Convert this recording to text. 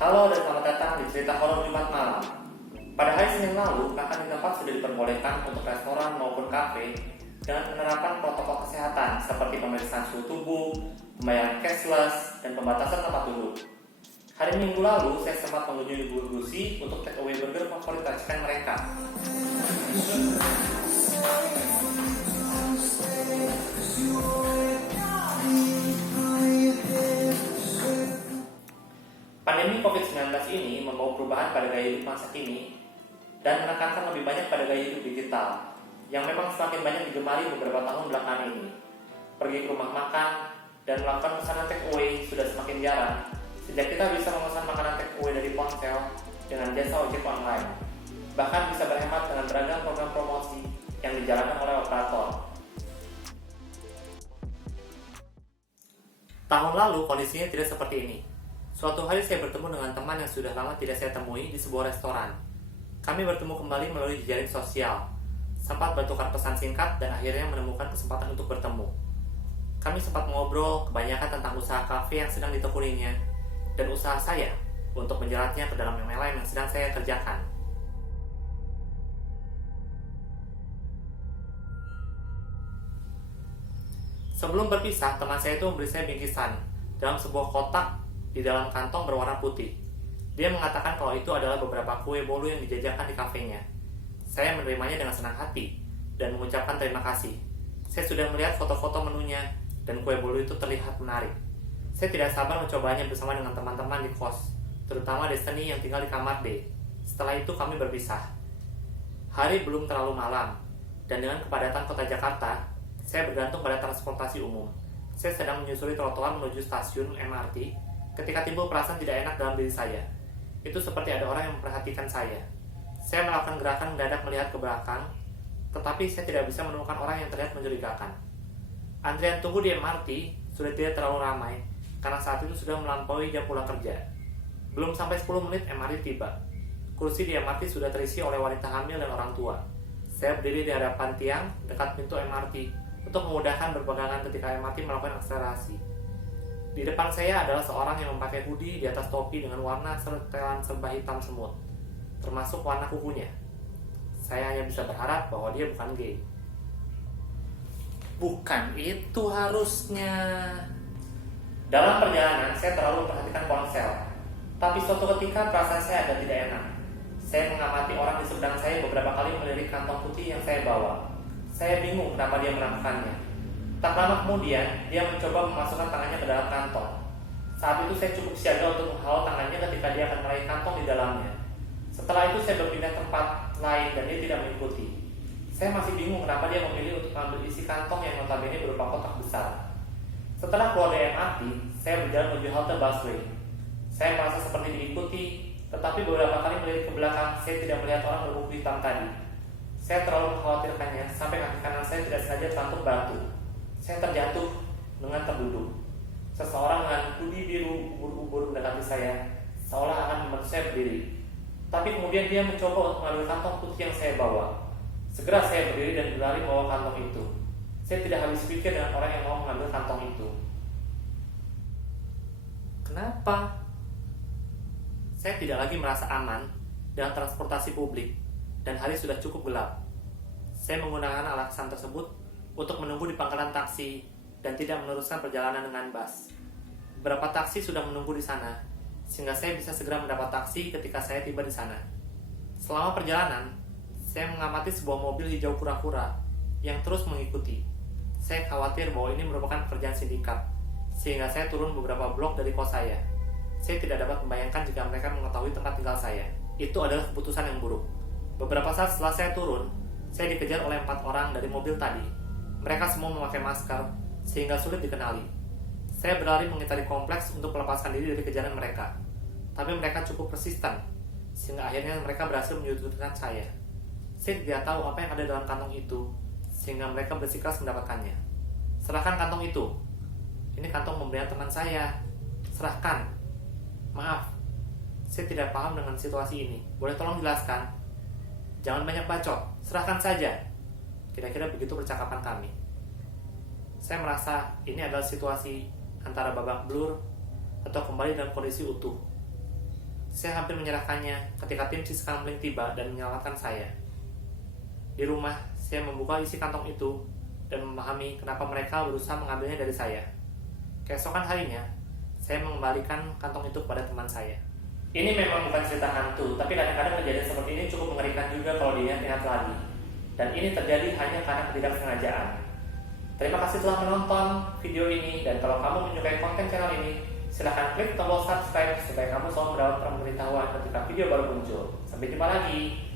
Halo dan selamat datang di cerita horor Jumat malam. Pada hari Senin lalu, makan di tempat sudah diperbolehkan untuk restoran maupun kafe dengan penerapan protokol kesehatan seperti pemeriksaan suhu tubuh, pembayaran cashless, dan pembatasan tempat duduk. Hari Minggu lalu, saya sempat mengunjungi Burgusi untuk take away burger favorit racikan mereka. Pandemi COVID-19 ini membawa perubahan pada gaya hidup masa kini dan menekankan lebih banyak pada gaya hidup digital yang memang semakin banyak digemari beberapa tahun belakangan ini. Pergi ke rumah makan dan melakukan pesanan take away sudah semakin jarang sejak kita bisa memesan makanan take away dari ponsel dengan jasa ojek online. Bahkan bisa berhemat dengan beragam program promosi yang dijalankan oleh operator. Tahun lalu kondisinya tidak seperti ini. Suatu hari saya bertemu dengan teman yang sudah lama tidak saya temui di sebuah restoran. Kami bertemu kembali melalui jejaring sosial, sempat bertukar pesan singkat dan akhirnya menemukan kesempatan untuk bertemu. Kami sempat ngobrol kebanyakan tentang usaha kafe yang sedang ditekuninya dan usaha saya untuk menjeratnya ke dalam MLM yang sedang saya kerjakan. Sebelum berpisah, teman saya itu memberi saya bingkisan dalam sebuah kotak di dalam kantong berwarna putih. Dia mengatakan kalau itu adalah beberapa kue bolu yang dijajakan di kafenya. Saya menerimanya dengan senang hati dan mengucapkan terima kasih. Saya sudah melihat foto-foto menunya dan kue bolu itu terlihat menarik. Saya tidak sabar mencobanya bersama dengan teman-teman di kos, terutama Destiny yang tinggal di kamar D. Setelah itu kami berpisah. Hari belum terlalu malam, dan dengan kepadatan kota Jakarta, saya bergantung pada transportasi umum. Saya sedang menyusuri trotoar menuju stasiun MRT ketika timbul perasaan tidak enak dalam diri saya. Itu seperti ada orang yang memperhatikan saya. Saya melakukan gerakan mendadak melihat ke belakang, tetapi saya tidak bisa menemukan orang yang terlihat mencurigakan. Antrian tunggu di MRT sudah tidak terlalu ramai, karena saat itu sudah melampaui jam pulang kerja. Belum sampai 10 menit MRT tiba. Kursi di MRT sudah terisi oleh wanita hamil dan orang tua. Saya berdiri di hadapan tiang dekat pintu MRT untuk memudahkan berpegangan ketika MRT melakukan akselerasi. Di depan saya adalah seorang yang memakai hoodie di atas topi dengan warna setelan serba hitam semut, termasuk warna kukunya. Saya hanya bisa berharap bahwa dia bukan gay. Bukan itu harusnya. Dalam perjalanan, saya terlalu memperhatikan ponsel. Tapi suatu ketika perasaan saya agak tidak enak. Saya mengamati orang di seberang saya beberapa kali melirik kantong putih yang saya bawa. Saya bingung kenapa dia melakukannya. Tak lama kemudian, dia mencoba memasukkan tangannya ke dalam kantong. Saat itu saya cukup siaga untuk menghalau tangannya ketika dia akan meraih kantong di dalamnya. Setelah itu saya berpindah tempat lain dan dia tidak mengikuti. Saya masih bingung kenapa dia memilih untuk mengambil isi kantong yang notabene berupa kotak besar. Setelah keluar dari MRT, saya berjalan menuju halte busway. Saya merasa seperti diikuti, tetapi beberapa kali melirik ke belakang, saya tidak melihat orang berkuku hitam tadi. Saya terlalu mengkhawatirkannya sampai kaki kanan saya tidak sengaja terangkut batu. Saya terjatuh dengan terduduk. Seseorang dengan hoodie biru ubur-ubur mendekati saya, seolah akan membantu saya berdiri. Tapi kemudian dia mencoba untuk mengambil kantong putih yang saya bawa. Segera saya berdiri dan berlari membawa kantong itu. Saya tidak habis pikir dengan orang yang mau mengambil kantong itu. Kenapa? Saya tidak lagi merasa aman dengan transportasi publik, dan hari sudah cukup gelap. Saya menggunakan alasan tersebut untuk menunggu di pangkalan taksi dan tidak meneruskan perjalanan dengan bus. Beberapa taksi sudah menunggu di sana, sehingga saya bisa segera mendapat taksi ketika saya tiba di sana. Selama perjalanan, saya mengamati sebuah mobil hijau kura-kura yang terus mengikuti. Saya khawatir bahwa ini merupakan pekerjaan sindikat, sehingga saya turun beberapa blok dari kos saya. Saya tidak dapat membayangkan jika mereka mengetahui tempat tinggal saya. Itu adalah keputusan yang buruk. Beberapa saat setelah saya turun, saya dikejar oleh 4 orang dari mobil tadi. Mereka semua memakai masker, sehingga sulit dikenali. Saya berlari mengitari kompleks untuk melepaskan diri dari kejaran mereka. Tapi mereka cukup persisten, sehingga akhirnya mereka berhasil menyudutkan saya. Saya tidak tahu apa yang ada dalam kantong itu, sehingga mereka bersikeras mendapatkannya. Serahkan kantong itu. Ini kantong pemberian teman saya. Serahkan. Maaf, saya tidak paham dengan situasi ini. Boleh tolong jelaskan? Jangan banyak bacot, serahkan saja. Kira-kira begitu percakapan kami. Saya merasa ini adalah situasi antara babak belur atau kembali dalam kondisi utuh. Saya hampir menyerahkannya ketika tim sisir Kamling tiba dan menyelamatkan saya. Di rumah, saya membuka isi kantong itu dan memahami kenapa mereka berusaha mengambilnya dari saya. Keesokan harinya, saya mengembalikan kantong itu kepada teman saya. Ini memang bukan cerita hantu, tapi kadang-kadang kejadian seperti ini cukup mengerikan juga kalau diingat-ingat lagi. Dan ini terjadi hanya karena ketidaksengajaan. Terima kasih telah menonton video ini, dan kalau kamu menyukai konten channel ini, silahkan klik tombol subscribe supaya kamu selalu mendapat pemberitahuan ketika video baru muncul. Sampai jumpa lagi.